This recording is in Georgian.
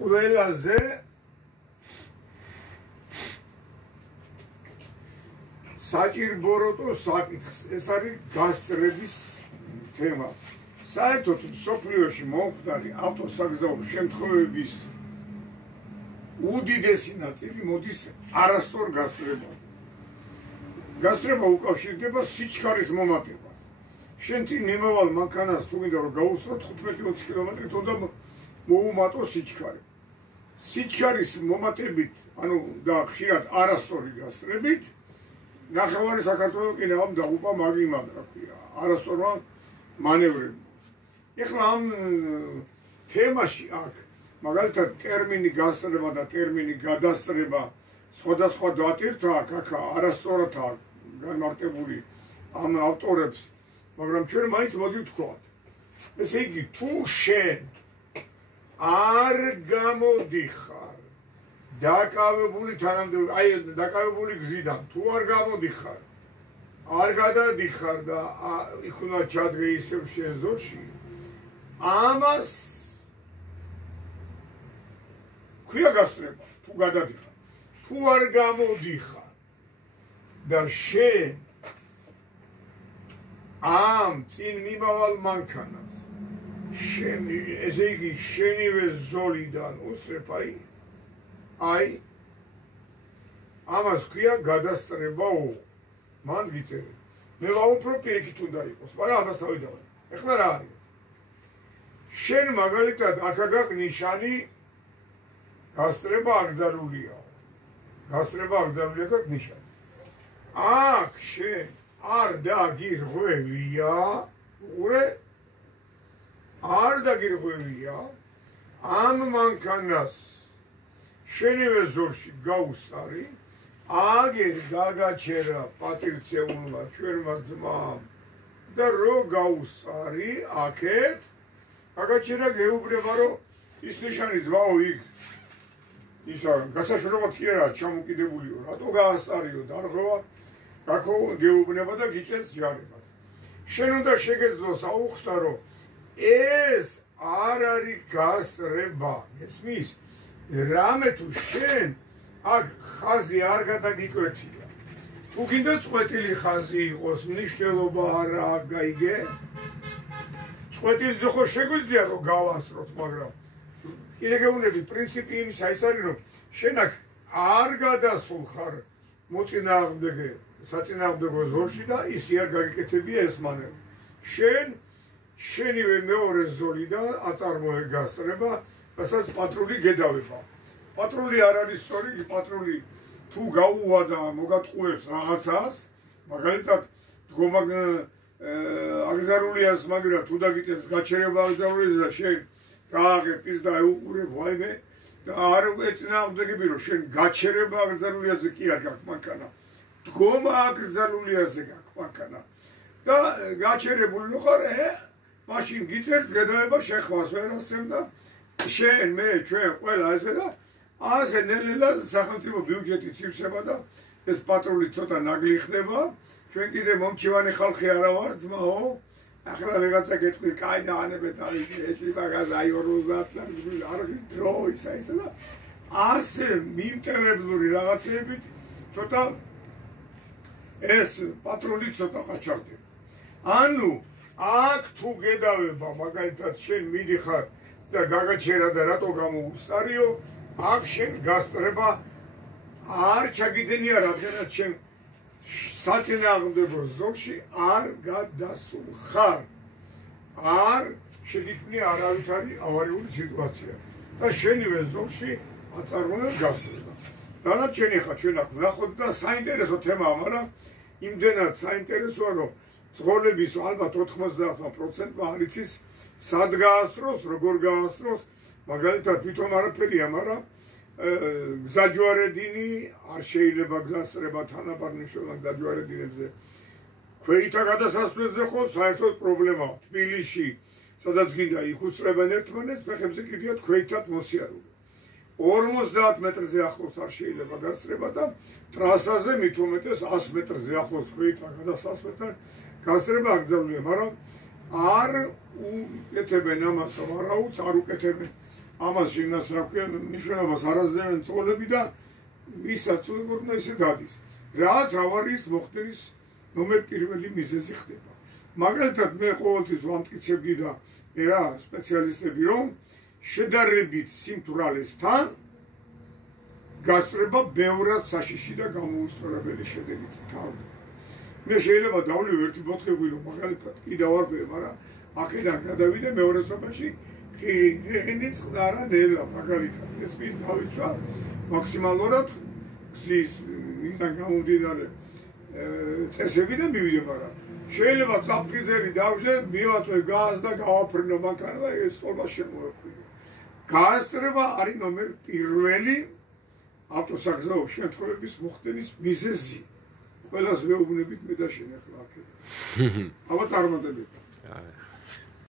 ყველაზე საჭიროა საკითხს ეს არის გასწრების თემა. საერთოდ სოფლიოში მომხდარი ავტოსაგზაურო შემთხვევების უდიდესი ნაწილი მოდის არასწორ გასწრებაზე. გასწრება უკავშირდება სიჩქარის მომატებას. შენ წინ მიმავალ მანქანას თუ მინდა რომ გაუსწრო 15-20 კილომეტრით უნდა მოუმატო სიჩქარე. სიჩქარის მომატებით, ანუ და ხშირად არასწორი გასწრებით ნახევარი საქართველოს კიდევ დაუპა მაგიმად რა ქვია, არასწორმა მანევრებმა. ეხლა ამ თემაში აქ მაგალითად ტერმინი გასწრება და ტერმინი გადასწრება სხვადასხვა დატირთა აქ არასწორად აქვს განმარტებული ამ ავტორებს, მაგრამ ჩვენ მაინც მოდი ვთქვათ. ესე იგი, თუ შენ არ გამოდიხარ დაკავებული თანამდებობაზე, აი დაკავებული გზიდან, თუ არ გამოდიხარ, არ გადადიხარ და იქ უნდა ჩადგე ისევ შენ ზოლში, ამას ქვია გასწრება, თუ გადადიხარ. თუ არ გამოდიხარ და შენ ამ წინ მიმავალ მანქანას ესე იგი შენივე ზოლიდან უსწრებ აი ამას ქვია გადასწრებაო. მან ვიწერე. მე ვაუფრო პირიქით უნდა იყოს, მაგრამ ამას თავი დავარ. ეხლა რა არის? შენ მაგალითად აქ გაქვს ნიშანი გასწრება აკრძალულია. გასწრება აკრძალულია გაქვს ნიშანი. აქ შენ არ დაგირღვევია, უყურე? არ დაგირღვევია ამ მანქანას შენივე ზოლში გაუსარი, აგერ გაგაჩერა პატივცემულმა ჩვენმა ძმამ და რო გაუსარი აქეთ გაგაჩერა გეუბნება რომ ის ნიშანი ძმაო იქ ისა გასაშრობად კი არა ჩამოკიდებულიო, რატო გაასარიო დარღვევა გაქო გეუბნება და გიწეს ჯარებას. შენ უნდა შეგეძლოს აუხსნა რომ ეს არ არის გასწრება, ესმის? რამე თუ შენ აქ ხაზი არ გადაგიკვეთია. თუ გინდა წყვეტილი ხაზი იყოს, მნიშვნელობა არა გაიგე? წყვეტილი ხო შეგვიძლია რომ გავასროთ, მაგრამ კიდე გეუბნები პრინციპი იმისა ის არის რომ შენ აქ არ გადასულ ხარ მოწინააღმდეგე საწინააღმდეგო ზოლში და ისი არ გაგიკეთებია ეს მანევრი. შენ შენივე მეორე ზოლიდან აწარმოე გასწრება, რასაც პატრული გედავება. პატრული არ არის სწორი, პატრული თუ გაუვადა მოგატყუებს რაღაცას, მაგალითად დგომა აკრძალულიას მაგრამ თუ დაგიწეს გაჩერება აკრძალულიას და შენ გააღებ ის და ეუყურებ ვაიმე და არ ეწინააღმდეგები რომ შენ გაჩერება აკრძალულიაზე კი არ გაქვს მანქანა. დგომა აკრძალულიაზე გაქვს მანქანა და გაჩერებული ხარ, მაშინ გიწევს გადაება შეხვას ვერასცემ და შენ მე ჩვენ ყველა ესე და ასე ნელ-ნელა სახელმწიფო ბიუჯეტი ცივსება და ეს პატრული ცოტა ნაგლი ხდება. ჩვენ კიდე მომჩივანი ხალხი არა ვარ ძმაო. ახლა ვიღაცა გეტყვი კაი და ანებეთ არის ეს მაგაზ აი 50 არ არის დრო ისა და ასე მიმტევებლური რაღაცებით ცოტა ეს პატრული ცოტა ყაჩარდება. ანუ აქ თუ გედავება მაგალითად შენ მიდიხარ და გაგაჩერა და რატო გამოუსწარიო, აქ შენ გასწრება არ ჩაგიდენია, რადგანაც შენ საწინააღმდეგო ზოლში არ გადასულ ხარ. არ შეგიქმნი არავითარი ავარიული სიტუაცია და შენივე ზოლში აწარმოე გასწრება. დანარჩენი ხა ჩვენ აქ ვნახოთ და საინტერესო თემაა, მაგრამ იმდენად საინტერესოა, რომ ძღოლების ალბათ 90% არ იცის სად გაასწროს, როგორ გაასწროს, მაგალითად თვითონ არაფერია, მაგრამ გზაჯვარედინი არ შეიძლება გასწრება თანაბარ მნიშვნელოვნად გზაჯვარედინებზე. ქვეითა გადასასვლელზე ხო საერთოდ პრობლემაა. თბილისში, სადაც გინდა იქ უსწრებენ ერთმანეთს, ფეხებზე კიდიათ ქვეითად მოსიარულე. 50 მეტრზე ახლოს არ შეიძლება გასწრება და ტრასაზე მით უმეტეს 100 მეტრზე ახლოს ქვეითა გადასასვლელთან გასწრება აკრძალულია, მაგრამ არ უკეთებენ ამას, ვარაუდს არ უკეთებენ. ამას იმას რა ქვია მნიშვნელობას არ აძლევენ წოლები და ვისაც უნდა ისე დადის. რაც ავარიის მოხდენის ნომერ პირველი მიზეზი ხდება. მაგალითად მე ყოველთვის ვამტკიცებდი და რა სპეციალისტები რომ შედარებით სიმთვრალესთან გასწრება ბევრად საშიში და გამოუსწორებელი შედეგით თავდება. მე შეიძლება დავლევ ერთი ბოთლები რომ მაგალითად კიდევ არ ვარ, მაგრამ აქედან გადავიდე მეორე სოფაში ხინი წყნარა ნელა მაგალითად ეს მის დავიცვა მაქსიმალურად გზის ვიდან გამომდინარე წესები და მივიდე, მაგრამ შეიძლება დაფრიზერი დავჟე, მივაწვე გაზს და გავაფრინო მანქანა და ეს სწორად შემოეხვიდე. გასწრება არის ნომერ პირველი ავტოსაგზაო შემთხვევების მოხდენის მიზეზი. ყველას ვეუბნებით მე და შენ ახლა აქ. აბა წარმატებით.